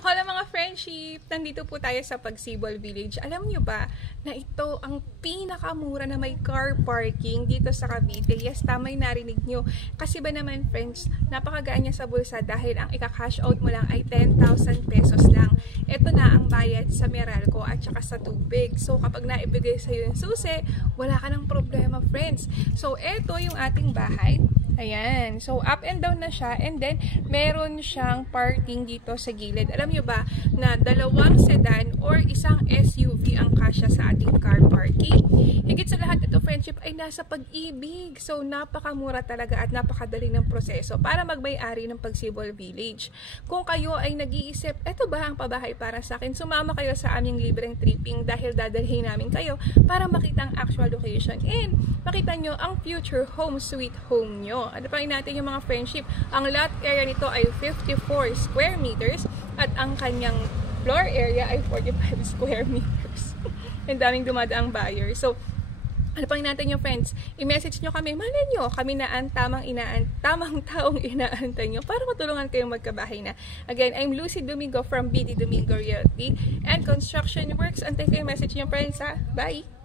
Hola mga friendship! Nandito po tayo sa Pagsibol Village. Alam nyo ba na ito ang pinakamura na may car parking dito sa Cavite? Yes, tamay narinig nyo. Kasi ba naman friends, napakagaan niya sa bulsa dahil ang ika-cash out mo lang ay 10,000 pesos lang. Ito na ang bayad sa Meralco at saka sa tubig. So kapag naibigay sa'yo yung susi, wala ka ng problema friends. So ito yung ating bahay. Ayan. So, up and down na siya. And then, meron siyang parking dito sa gilid. Alam nyo ba na dalawang sedan or isang SUV ang kasya sa ating car parking? Higit sa lahat, ito friendship ay nasa Pag-ibig. So, napakamura talaga at napakadali ng proseso para magmay-ari ng Pagsibol Village. Kung kayo ay nag-iisip, eto ba ang pabahay para sa akin? Sumama kayo sa aming libreng tripping dahil dadalhin namin kayo para makita ang actual location and makita nyo ang future home sweet home nyo. Ano pa natin yung mga friendship? Ang lot area nito ay 54 square meters at ang kanyang floor area ay 45 square meters. Ang daming dumadaang buyer. So, ano pa natin yung friends? I-message nyo kami. Malay nyo, kami na ang tamang taong inaantay nyo para matulungan kayong magkabahay na. Again, I'm Lucy Domingo from BD Domingo Realty and Construction Works. Antay kayo message nyo friends ha. Bye!